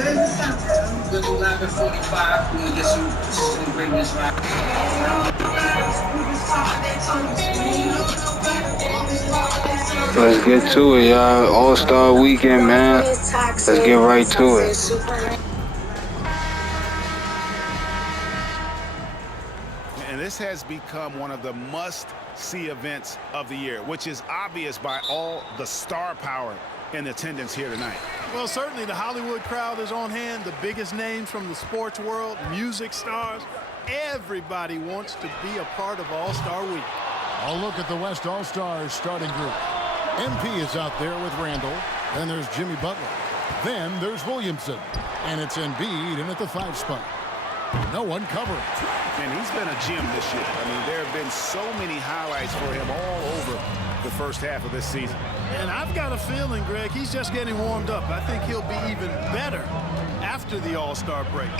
Good 11:45. We get some greatness right. Let's get to it, y'all. All-Star Weekend, man. Let's get right to it. And this has become one of the must-see events of the year, which is obvious by all the star power in attendance here tonight. Well, certainly the Hollywood crowd is on hand, the biggest names from the sports world, music stars. Everybody wants to be a part of All-Star Week. I'll look at the West All-Stars starting group. MP is out there with Randall. Then there's Jimmy Butler. Then there's Williamson. And it's Embiid in at the 5 spot. No one covering. And he's been a gem this year. I mean, there have been so many highlights for him all over the first half of this season. And I've got a feeling, Greg, he's just getting warmed up. I think he'll be even better after the All-Star break.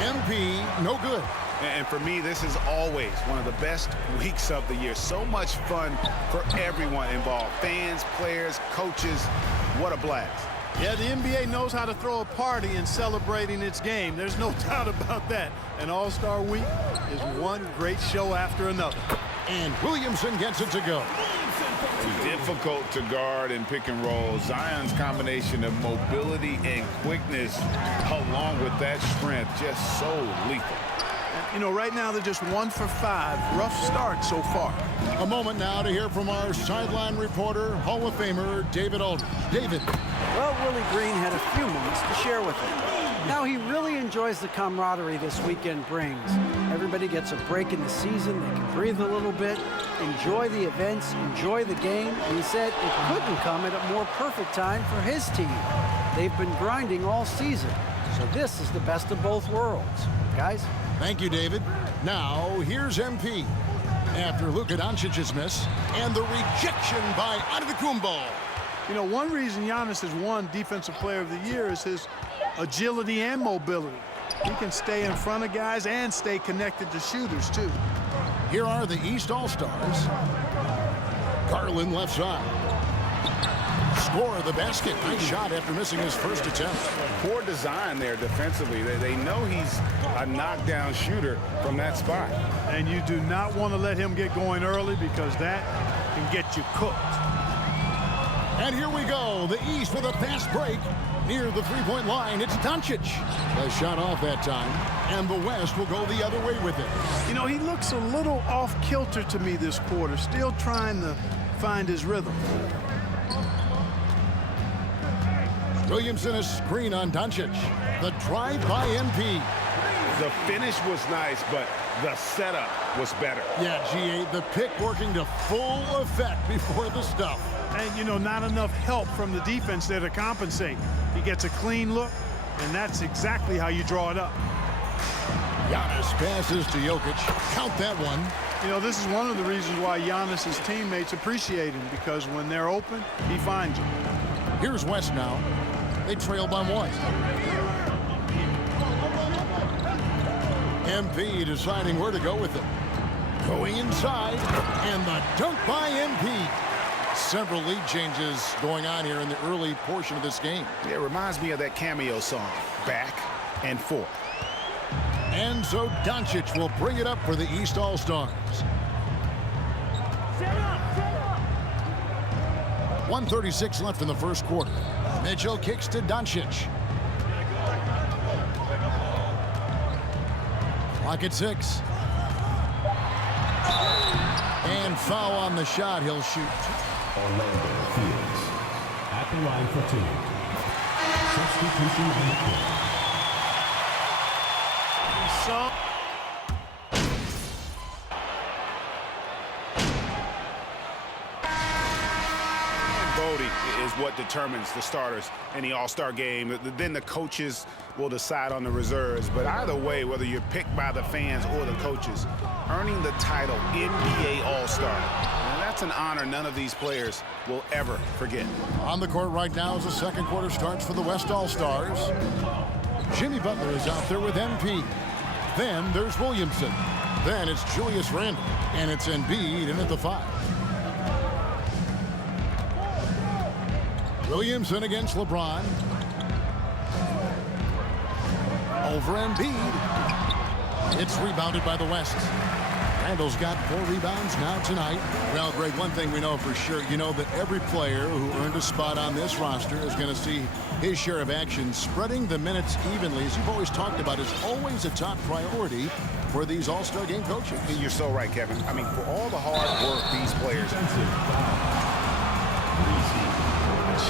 MP, no good. And for me, this is always one of the best weeks of the year. So much fun for everyone involved. Fans, players, coaches. What a blast. Yeah, the NBA knows how to throw a party in celebrating its game. There's no doubt about that. And All-Star Week is one great show after another. And Williamson gets it to go. Difficult to guard and pick and roll. Zion's combination of mobility and quickness, along with that strength, just so lethal. You know, right now they're just 1 for 5. Rough start so far. A moment now to hear from our sideline reporter, Hall of Famer David Aldridge. David. Well, Willie Green had a few moments to share with him. Now he really enjoys the camaraderie this weekend brings. Everybody gets a break in the season. They can breathe a little bit, enjoy the events, enjoy the game. And he said it couldn't come at a more perfect time for his team. They've been grinding all season. So this is the best of both worlds. Guys? Thank you, David. Now, here's MP. After Luka Doncic's miss and the rejection by Antetokounmpo. You know, one reason Giannis has won Defensive Player of the Year is his agility and mobility. He can stay in front of guys and stay connected to shooters, too. Here are the East All-Stars. Garland left side. Score the basket. Nice shot after missing his first attempt. Poor design there defensively. They know he's a knockdown shooter from that spot. And you do not want to let him get going early because that can get you cooked. And here we go. The East with a fast break. Near the three-point line, it's Doncic. A shot off that time. And the West will go the other way with it. You know, he looks a little off-kilter to me this quarter. Still trying to find his rhythm. Williamson a screen on Doncic. The drive by MP. The finish was nice, but the setup was better. Yeah, G8, the pick working to full effect before the stuff. And, you know, not enough help from the defense there to compensate. He gets a clean look, and that's exactly how you draw it up. Giannis passes to Jokic. Count that one. You know, this is one of the reasons why Giannis's teammates appreciate him, because when they're open, he finds them. Here's West now. They trail by 1. MP deciding where to go with it. Going inside, and the dunk by MP. Several lead changes going on here in the early portion of this game. It reminds me of that cameo song, Back and Forth. And so Doncic will bring it up for the East All-Stars. 1:36 left in the first quarter. Mitchell kicks to Doncic. Clock at 6. And foul on the shot. He'll shoot. Orlando Fields at the line for 2. Substitution on the court. Is what determines the starters in the All-Star game. Then the coaches will decide on the reserves. But either way, whether you're picked by the fans or the coaches, earning the title NBA All-Star, that's an honor none of these players will ever forget. On the court right now as the second quarter starts for the West All-Stars. Jimmy Butler is out there with MP. Then there's Williamson. Then it's Julius Randle. And it's Embiid in at the 5. Williamson against LeBron. Over Embiid. It's rebounded by the West. Randall's got 4 rebounds now tonight. Well, Greg, one thing we know for sure, you know that every player who earned a spot on this roster is going to see his share of action. Spreading the minutes evenly, as you've always talked about, is always a top priority for these All-Star Game coaches. You're so right, Kevin. I mean, for all the hard work these players, a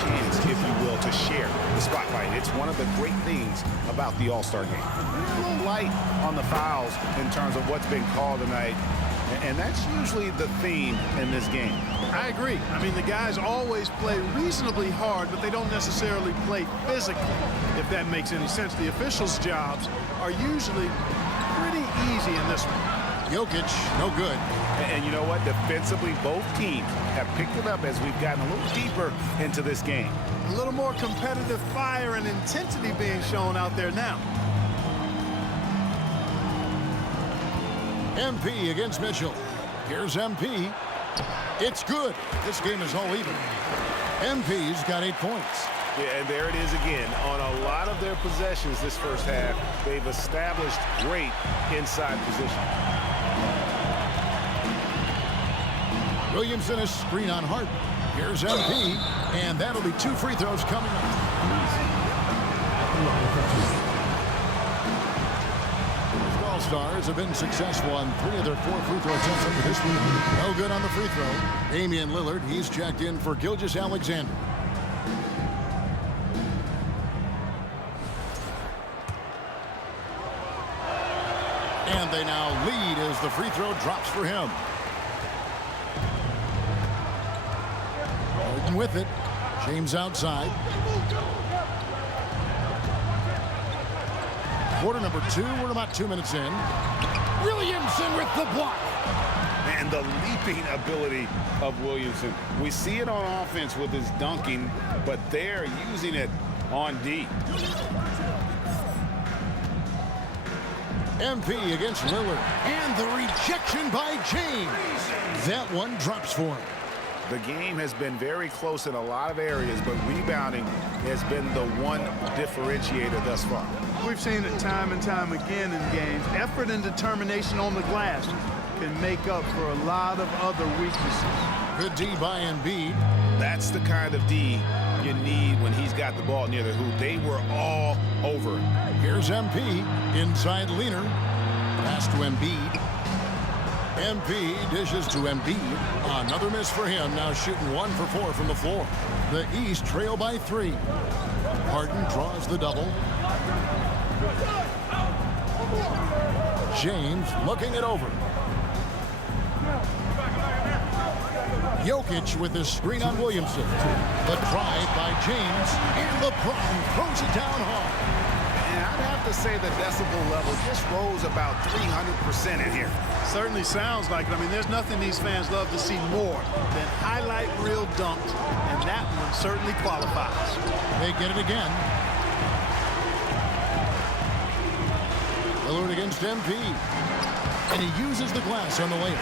chance, if you will, to share the spotlight. It's one of the great things about the All-Star Game. A little light on the fouls in terms of what's been called tonight, and that's usually the theme in this game. I agree. I mean, the guys always play reasonably hard, but they don't necessarily play physically, if that makes any sense. The officials' jobs are usually pretty easy in this one. Jokic, no good. And you know what? Defensively, both teams have picked it up as we've gotten a little deeper into this game. A little more competitive fire and intensity being shown out there now. MP against Mitchell. Here's MP. It's good. This game is all even. MP's got 8 points. Yeah, and there it is again. On a lot of their possessions this first half, they've established great inside position. Williamson is screen on Hart. Here's MP, and that'll be 2 free throws coming up. The All-Stars have been successful on 3 of their 4 free throw attempts up to this week. No good on the free throw. Damian Lillard, he's checked in for Gilgeous-Alexander. And they now lead as the free throw drops for him. Harden with it. James outside. Quarter number 2. We're about 2 minutes in. Williamson with the block. And the leaping ability of Williamson. We see it on offense with his dunking, but they're using it on D. MP against Lillard. And the rejection by James. That one drops for him. The game has been very close in a lot of areas, but rebounding has been the one differentiator thus far. We've seen it time and time again in games. Effort and determination on the glass can make up for a lot of other weaknesses. Good D by Embiid. That's the kind of D you need when he's got the ball near the hoop. They were all over it. Here's MP. Inside leaner. Pass to Embiid. MP dishes to Embiid. Another miss for him. Now shooting 1 for 4 from the floor. The East trail by 3. Harden draws the double. James looking it over. Jokic with the screen on Williamson. The drive by James. And LeBron throws it down hard. And I'd have to say the decibel level just rose about 300% in here. Certainly sounds like it. I mean, there's nothing these fans love to see more than highlight reel dunks, and that one certainly qualifies. They get it again. Lillard against MP. And he uses the glass on the layup.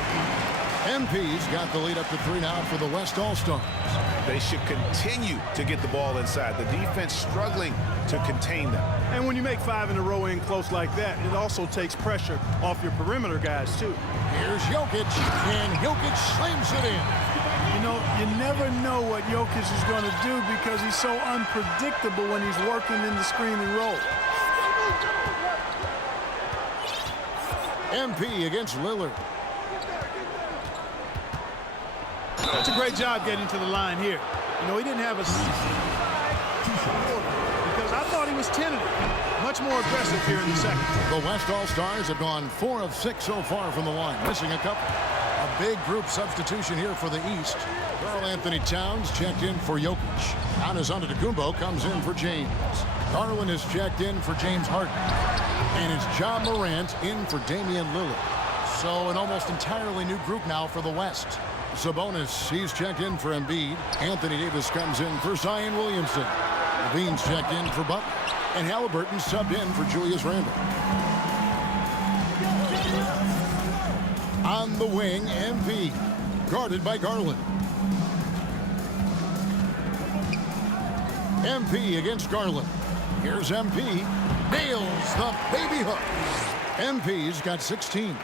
MP's got the lead up to 3 now for the West All-Stars. They should continue to get the ball inside. The defense struggling to contain them. And when you make 5 in a row in close like that, it also takes pressure off your perimeter guys, too. Here's Jokic, and Jokic slams it in. You know, you never know what Jokic is going to do because he's so unpredictable when he's working in the screen and roll. MP against Lillard. That's a great job getting to the line here. You know, he didn't have a because I thought he was tentative. Much more aggressive here in the second. The West All-Stars have gone 4 of 6 so far from the line, missing a couple. A big group substitution here for the East. Karl Anthony Towns checked in for Jokic. Giannis Antetokounmpo comes in for James. Garland is checked in for James Harden. And it's John Morant in for Damian Lillard. So an almost entirely new group now for the West. Sabonis, he's checked in for Embiid. Anthony Davis comes in for Zion Williamson. Levine's checked in for Butler. And Halliburton subbed in for Julius Randle. On the wing, MP, guarded by Garland. MP against Garland. Here's MP. Nails the baby hook. MP's got 16.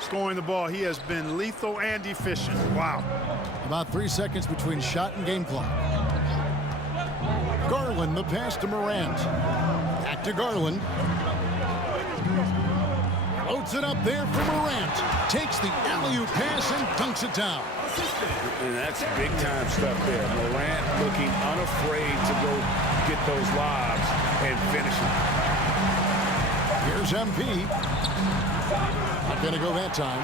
Scoring the ball, he has been lethal and efficient. Wow. About 3 seconds between shot and game clock. Garland, the pass to Morant. Back to Garland. Floats it up there for Morant. Takes the alley-oop pass and dunks it down. And that's big-time stuff there. Morant looking unafraid to go get those lobs and finish them. Here's MP. Not going to go that time.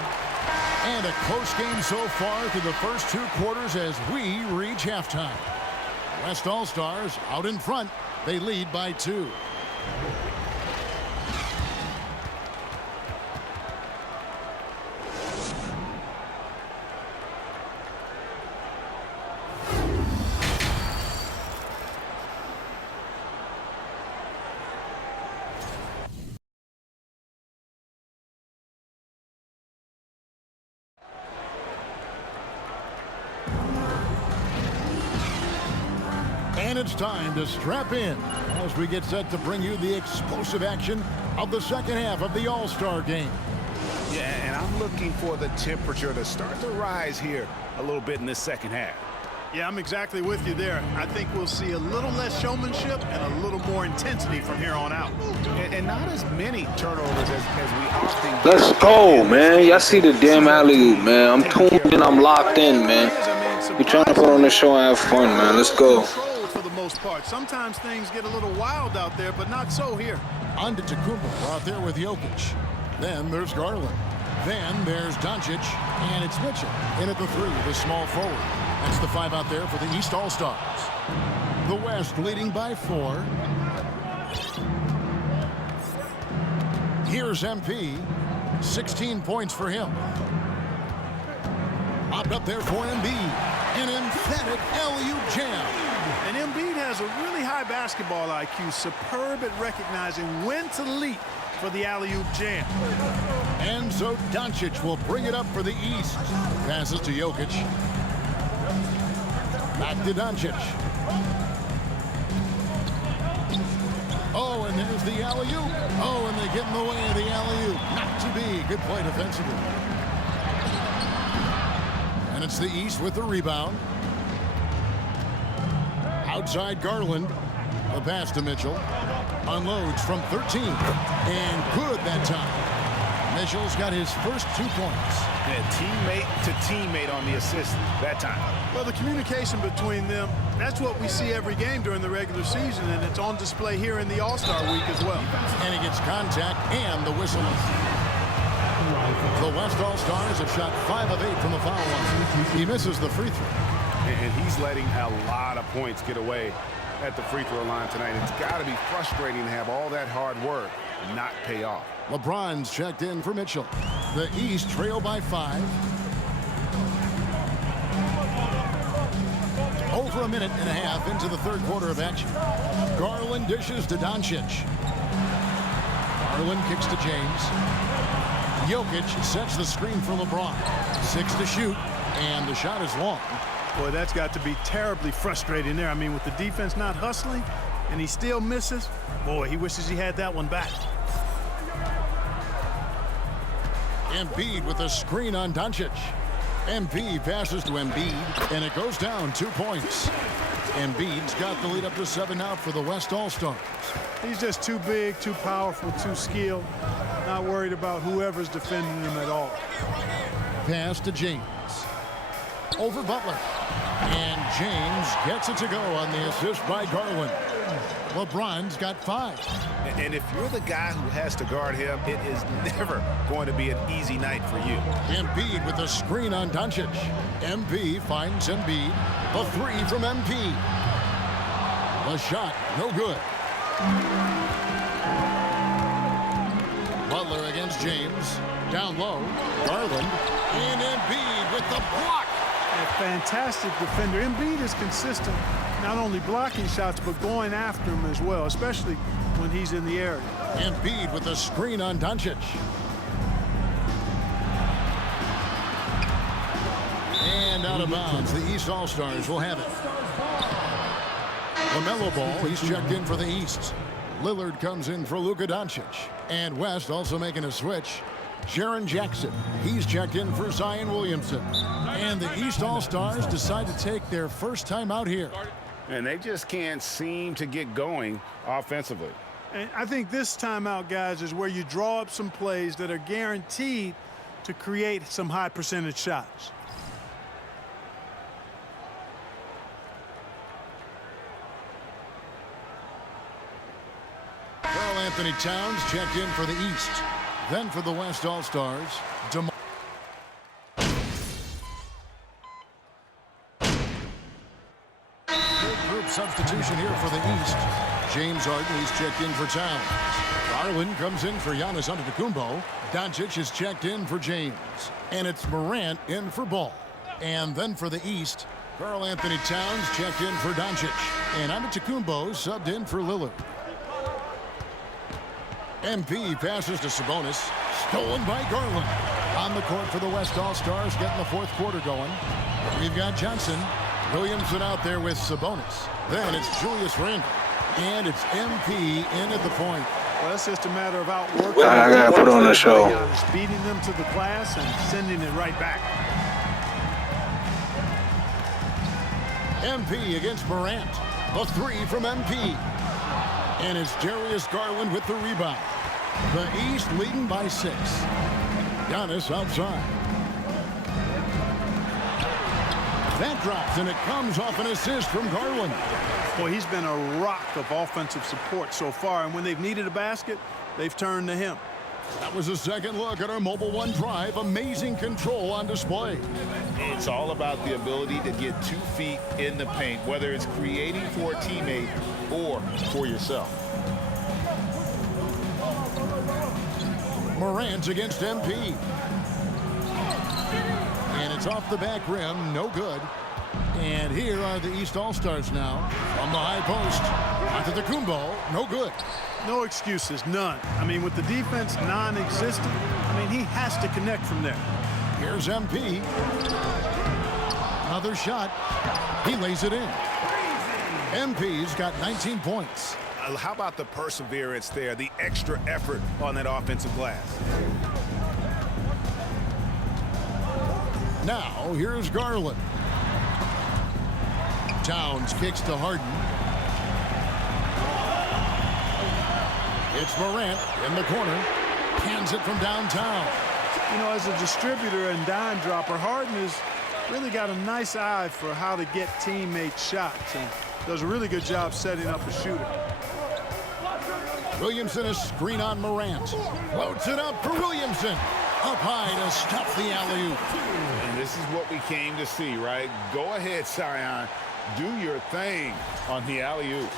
And a close game so far through the first 2 quarters as we reach halftime. West All-Stars out in front. They lead by 2. And it's time to strap in as we get set to bring you the explosive action of the second half of the All-Star game. Yeah, and I'm looking for the temperature to start to rise here a little bit in this second half. Yeah, I'm exactly with you there. I think we'll see a little less showmanship and a little more intensity from here on out. And not as many turnovers as we often get. Let's go, man. Y'all see the damn alley-oop, man. I'm tuned in. I'm locked in, man. We trying to put on the show and have fun, man. Let's go. For the most part. Sometimes things get a little wild out there, but not so here. Antetokounmpo out there with Jokic. Then there's Garland. Then there's Doncic. And it's Mitchell in at the 3, the small forward. That's the 5 out there for the East All-Stars. The West leading by 4. Here's MP. 16 points for him. Popped up there for Embiid. An emphatic alley-oop jam. And Embiid has a really high basketball IQ, superb at recognizing when to leap for the alley-oop jam. And so Doncic will bring it up for the East. Passes to Jokic. Back to Doncic. Oh, and there's the alley-oop. Oh, and they get in the way of the alley-oop. Not to be. Good play defensively. And it's the East with the rebound. Outside Garland. The pass to Mitchell. Unloads from 13. And good that time. Mitchell's got his first 2 points. Yeah, teammate to teammate on the assist that time. Well, the communication between them, that's what we see every game during the regular season, and it's on display here in the All-Star week as well. And he gets contact and the whistle. The West All-Stars have shot 5 of 8 from the foul line. He misses the free throw. And he's letting a lot of points get away at the free throw line tonight. It's got to be frustrating to have all that hard work not pay off. LeBron's checked in for Mitchell. The East trail by 5. Over a minute and a half into the third quarter of action. Garland dishes to Doncic. Garland kicks to James. Jokic sets the screen for LeBron. 6 to shoot, and the shot is long. Boy, that's got to be terribly frustrating there. I mean, with the defense not hustling, and he still misses. Boy, he wishes he had that one back. Embiid with a screen on Doncic. MP passes to Embiid, and it goes down 2 points. Embiid's got the lead up to 7 out for the West All-Stars. He's just too big, too powerful, too skilled. Not worried about whoever's defending him at all. Pass to James. Over Butler. And James gets it to go on the assist by Garland. LeBron's got 5. And if you're the guy who has to guard him, it is never going to be an easy night for you. Embiid with a screen on Doncic. MP finds Embiid. A 3 from MP. The shot, no good. Butler against James. Down low. Garland. And Embiid with the block. A fantastic defender. Embiid is consistent, not only blocking shots, but going after him as well, especially when he's in the area. Embiid with a screen on Doncic. And out of bounds. The East All-Stars will have it. LaMelo Ball, he's checked in for the East. Lillard comes in for Luka Doncic. And West also making a switch. Jaren Jackson, he's checked in for Zion Williamson. And the East All-Stars decide to take their first time out here. And they just can't seem to get going offensively. And I think this timeout, guys, is where you draw up some plays that are guaranteed to create some high percentage shots. Karl Anthony Towns checked in for the East. Then for the West All-Stars, group substitution here for the East. James Harden, he's checked in for Towns. Garland comes in for Giannis Antetokounmpo. Doncic is checked in for James. And it's Morant in for Ball. And then for the East, Karl Anthony Towns checked in for Doncic. And Antetokounmpo subbed in for Lillard. MP passes to Sabonis. Stolen by Garland. On the court for the West All-Stars, getting the fourth quarter going. We've got Johnson. Williamson out there with Sabonis. Then it's Julius Randle. And it's MP in at the point. Well, that's just a matter of outworking. I gotta put on the show. Beating them to the glass and sending it right back. MP against Morant. A three from MP. And it's Darius Garland with the rebound. The East leading by 6. Giannis outside. That drops, and it comes off an assist from Garland. Boy, he's been a rock of offensive support so far, and when they've needed a basket, they've turned to him. That was a second look at our Mobile One drive. Amazing control on display. It's all about the ability to get 2 feet in the paint, whether it's creating for a teammate or for yourself. Morant against MP. And it's off the back rim, no good. And here are the East All-Stars now. From the high post, Antetokounmpo, no good. No excuses, none. I mean, with the defense non-existent, I mean, he has to connect from there. Here's MP. Another shot. He lays it in. MP's got 19 points. How about the perseverance there, the extra effort on that offensive glass? Now, here's Garland. Towns kicks to Harden. It's Morant in the corner. Cans it from downtown. You know, as a distributor and dime dropper, Harden has really got a nice eye for how to get teammate shots and does a really good job setting up a shooter. Williamson a screen on Morant. Floats it up for Williamson. Up high to stuff the alley-oop. And this is what we came to see, right? Go ahead, Zion. Do your thing on the alley-oop.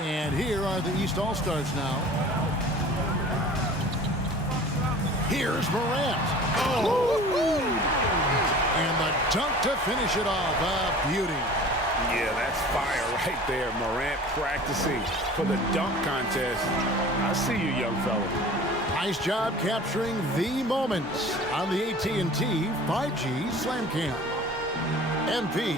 And here are the East All-Stars now. Here's Morant. Oh! And the dunk to finish it off. A beauty. Yeah, that's fire right there. Morant practicing for the dunk contest. I see you, young fella. Nice job capturing the moments on the AT&T 5G Slam Cam. MP.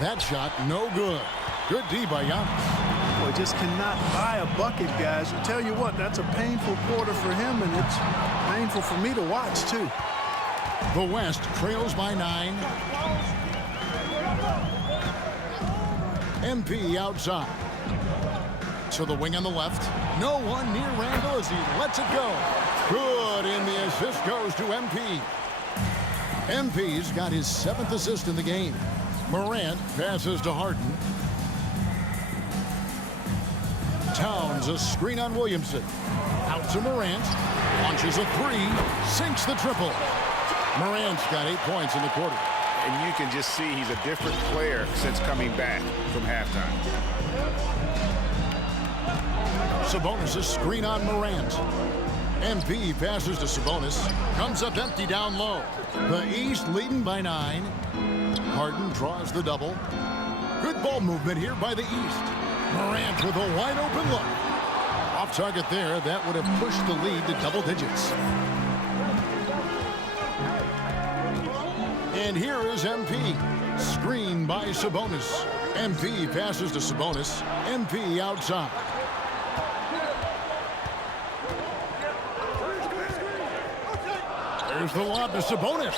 That shot no good. Good D by Giannis. Boy, just cannot buy a bucket, guys. I tell you what, that's a painful quarter for him, and it's painful for me to watch, too. The West trails by 9. MP outside. To the wing on the left. No one near Randle as he lets it go. Good, and the assist goes to MP. MP's got his 7th assist in the game. Morant passes to Harden. Towns a screen on Williamson. Out to Morant. Launches a 3. Sinks the triple. Morant's got 8 points in the quarter. And you can just see he's a different player since coming back from halftime. Sabonis a screen on Morant. MP passes to Sabonis. Comes up empty down low. The East leading by 9. Harden draws the double. Good ball movement here by the East. Morant with a wide open look. Off target there. That would have pushed the lead to double digits. And here is MP. Screen by Sabonis. MP passes to Sabonis. MP outside. There's the lob to Sabonis.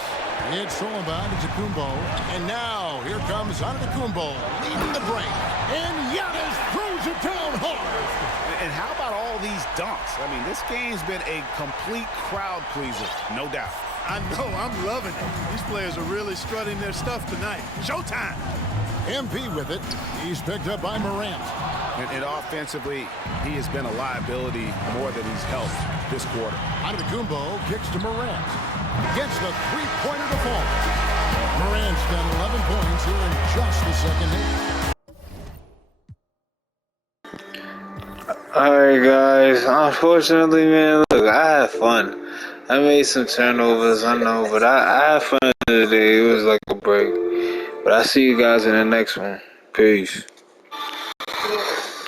It's stolen by Antetokounmpo. And now, here comes Antetokounmpo leading the break. And Giannis throws it down hard. And how about all these dunks? I mean, this game's been a complete crowd pleaser, no doubt. I know, I'm loving it. These players are really strutting their stuff tonight. Showtime. MP with it. He's picked up by Morant. And offensively, he has been a liability more than he's helped this quarter. Antetokounmpo kicks to Morant. Gets the three-pointer to fall. Morant's got 11 points here in just the second half. Alright guys, unfortunately man, look, I had fun. I made some turnovers, I know, but I had fun today. It was like a break. But I'll see you guys in the next one. Peace.